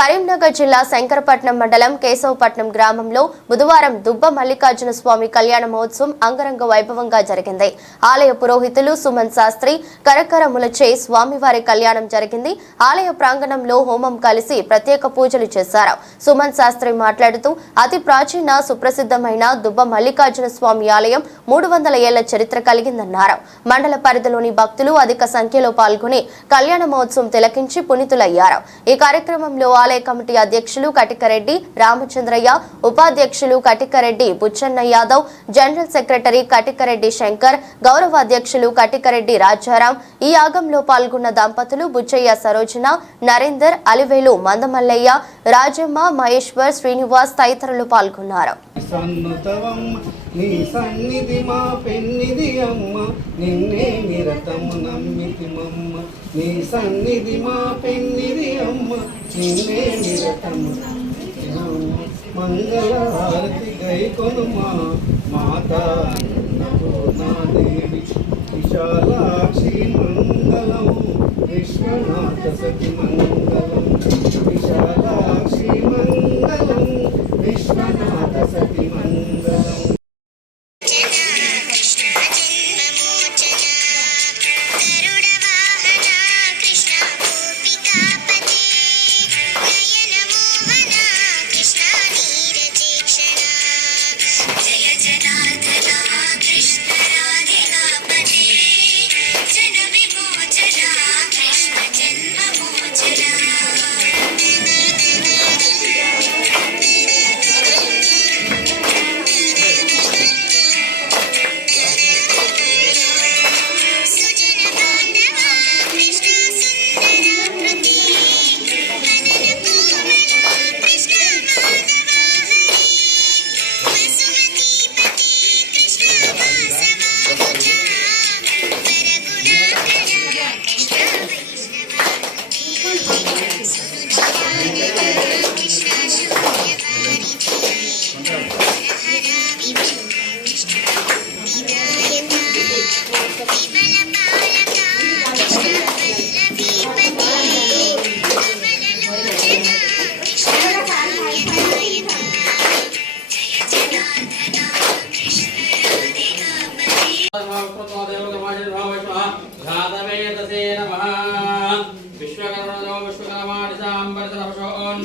కరీంనగర్ జిల్లా శంకరపట్నం మండలం కేశవపట్నం గ్రామంలో బుధవారం దుబ్బ మల్లికార్జున స్వామి కళ్యాణ మహోత్సవం అంగరంగ వైభవంగా జరిగింది. ఆలయ పురోహితులు సుమన్ శాస్త్రి కరకరములచే స్వామివారి కళ్యాణం జరిగింది. ఆలయ ప్రాంగణంలో హోమం కలిసి ప్రత్యేక పూజలు చేశారు. సుమన్ శాస్త్రి మాట్లాడుతూ అతి ప్రాచీన సుప్రసిద్ధమైన దుబ్బ మల్లికార్జున స్వామి ఆలయం మూడు వందల ఏళ్ళ చరిత్ర కలిగిందన్నారు. మండల పరిధిలోని భక్తులు అధిక సంఖ్యలో పాల్గొని కళ్యాణ మహోత్సవం తిలకించి పునీతులయ్యారు. ఈ కార్యక్రమంలో ఆలయ కమిటీ అధ్యక్షులు కటికరెడ్డి రామచంద్రయ్య ఉపాధ్యక్షులు కటికరెడ్డి బుచ్చన్న యాదవ్ జనరల్ సెక్రటరీ కటికరెడ్డి శంకర్ గౌరవ అధ్యక్షులు కటికరెడ్డి రాజారాం. ఈ యాగంలో పాల్గొన్న దంపతులు బుచ్చయ్య సరోజన నరేందర్ అలివేలు మందమల్లయ్య రాజమ్మ మహేశ్వర్ శ్రీనివాస్ తదితరులు పాల్గొన్నారు. నీ సన్నిధి మా పెన్నిది అమ్మ నిన్నే నిరతము నమ్మితి మమ్మ. నీ సన్నిధి మా పెన్నిది అమ్మ నిన్నే నిరతము మంగళ హారతి గై కొనుమా మాతా దేవి. విశాలాక్షి మంగళము విశ్వనాథ సతి మంగళ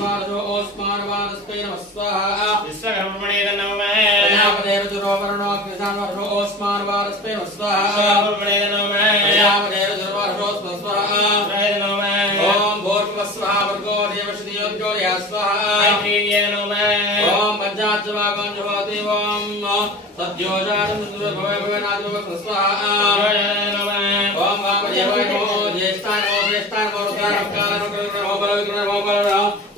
वा ओस्मार्वादस्मै नमः स्वाहा। विश्वकर्मणे नमः प्रजापते रुजुरो वर्णोऽग्निसान्वर्षो ओस्मार्वादस्मै नमः स्वाहा। विश्वकर्मणे नमः प्रजापते रुजुर्वर्षोऽस्मः स्वाहा। नमः ॐ भूर्भुवः स्वाहा वर्गो देवशतियोर्जोर्यः स्वाहा। नमः ॐ पञ्चाच्चवागं जुहोति ॐ सद्योजातं भवे भवे नादभव स्वाहा नमः ॐ वामदेवो ज्येष्ठानो ज्येष्ठानो रुद्राणो कारणो कृणो बलविग्रहो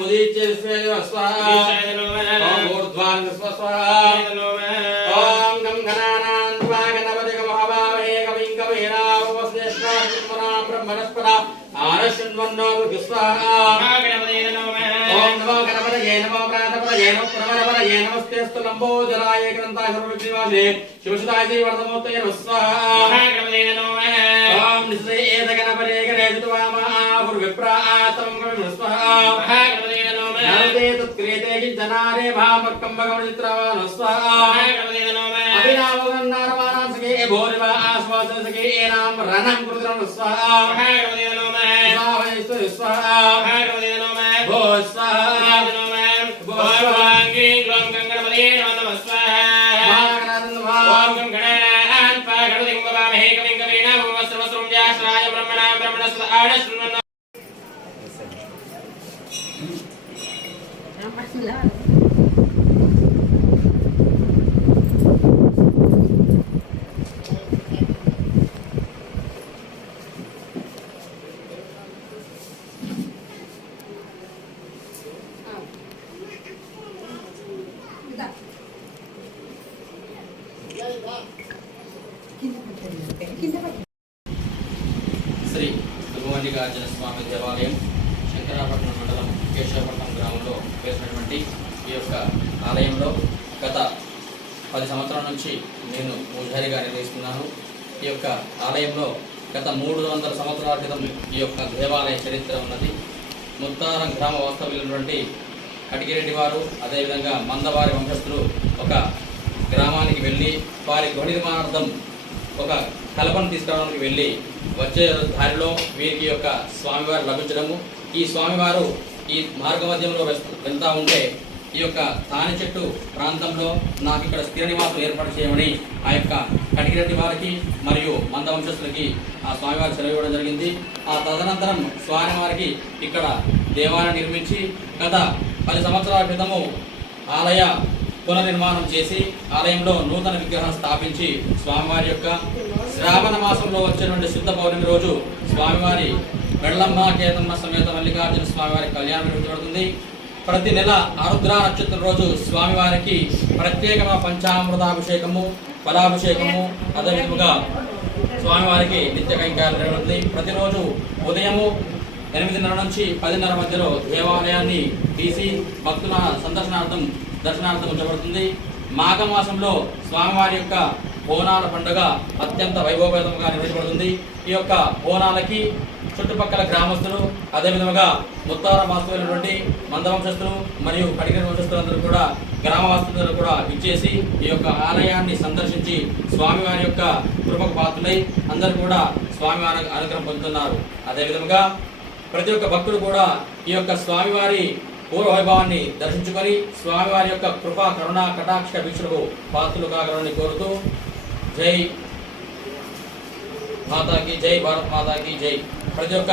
నమః ఓం ముదిచేష్వే స్వాహ ఈశాయ నమః ఓం ఊర్ధ్వాన్ స్వాహ నమః ఓం గం గణానాం త్వా గణపతిక మహాభావే కవిం కవీనాముపశ్రేష్ఠాత్మనా బ్రహ్మణస్పద ఆనశృణ్వన్నో స్వాహ గణపతే నమః ఓం నమో గణపతయే నమో ప్రాణపతయే నమో जनारे भावक्कम भगवचित्रवान स्वाहा अभिनावगन्नारमानां सखे ए भोरिवा आस्वादन सखे एनाम रनं कृत्रं स्वाहा भगवते नमः स्वाहेस्तु स्वाहा भगवते नमः भो स्वाहा नमः भोरवांगी ग्लं गंगणपते नमः स्वाहा महागणानंद भाव गंगणान पागणदिं भवामहे कविं कवीणां वस्त्रवस्त्रं व्यासराय ब्रह्मणां ब्रह्मणस्व आडशृणं Sri, semua di kajian semua penjawab yang. శంకరాపట్నం మండలం కేశవపట్నం గ్రామంలో వేసినటువంటి ఈ యొక్క ఆలయంలో గత పది సంవత్సరాల నుంచి నేను పూజారిగా నిర్వహిస్తున్నాను ఈ యొక్క ఆలయంలో గత మూడు వందల సంవత్సరాల క్రితం ఈ యొక్క దేవాలయ చరిత్ర ఉన్నది. ముత్తారం గ్రామ వాస్తవ్యులైనటువంటి కటికిరెడ్డి వారు అదేవిధంగా మందవారి వంశస్థులు ఒక గ్రామానికి వెళ్ళి వారి గృహ నిర్మాణార్థం ఒక కలపను తీసుకురావడానికి వెళ్ళి వచ్చే దారిలో వీరికి యొక్క స్వామివారు లభించడము. ఈ స్వామివారు ఈ మార్గ మధ్యంలో వెళ్తా ఉంటే ఈ యొక్క తాని చెట్టు ప్రాంతంలో నాకు ఇక్కడ స్థిర నివాసం ఏర్పాటు చేయమని ఆ యొక్క కటికిరెడ్డి వారికి మరియు మందవంశస్థులకి ఆ స్వామివారి సెలవు ఇవ్వడం జరిగింది. ఆ తదనంతరం స్వామివారికి ఇక్కడ దేవాలయం నిర్మించి గత పది సంవత్సరాల క్రితము ఆలయ పునర్నిర్మాణం చేసి ఆలయంలో నూతన విగ్రహం స్థాపించి స్వామివారి యొక్క శ్రావణ మాసంలో వచ్చేటువంటి శుద్ధ పౌర్ణమి రోజు స్వామివారి వెళ్ళమ్మ కేతమ్మ సమేత మల్లికార్జున స్వామివారి కళ్యాణం నిర్వహించబడుతుంది ప్రతి నెల ఆరుద్ర నక్షత్రం రోజు స్వామివారికి ప్రత్యేకమైన పంచామృతాభిషేకము ఫలాభిషేకము అదేవిధముగా స్వామివారికి నిత్య కైంకార్యం జరుగుతుంది. ప్రతిరోజు ఉదయము ఎనిమిదిన్నర నుంచి పదిన్నర మధ్యలో దేవాలయాన్ని తీసి భక్తుల సందర్శనార్థం దర్శనార్థం ఉంచబడుతుంది. మాఘమాసంలో స్వామివారి యొక్క బోనాల పండుగ అత్యంత వైభవపేతంగా నిర్వహించబడుతుంది. ఈ యొక్క బోనాలకి చుట్టుపక్కల గ్రామస్తులు అదేవిధంగా ముత్తార వాస్తువులైనటువంటి మందవంశస్థులు మరియు కడిగిన వంశస్థులందరూ కూడా గ్రామవాస్తులందరూ కూడా ఇచ్చేసి ఈ యొక్క ఆలయాన్ని సందర్శించి స్వామివారి యొక్క కృపకు పాత్రులై అందరూ కూడా స్వామివారి అనుగ్రహం పొందుతున్నారు. అదేవిధంగా ప్రతి ఒక్క భక్తుడు కూడా ఈ యొక్క స్వామివారి పూర్వ వైభవాన్ని దర్శించుకొని స్వామివారి యొక్క కృపా కరుణా కటాక్ష వీక్షణకు పాత్రలు కాగలని కోరుతూ జై మాతాకి జై భారత్ మాతాకి జై. ప్రతి ఒక్క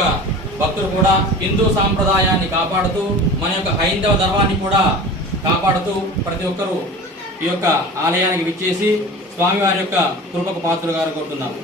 భక్తులు కూడా హిందూ సాంప్రదాయాన్ని కాపాడుతూ మన యొక్క హైందవ ధర్మాన్ని కూడా కాపాడుతూ ప్రతి ఒక్కరూ ఈ యొక్క ఆలయానికి విచ్చేసి స్వామివారి యొక్క కృపకు పాత్రలుగా కోరుతున్నాము.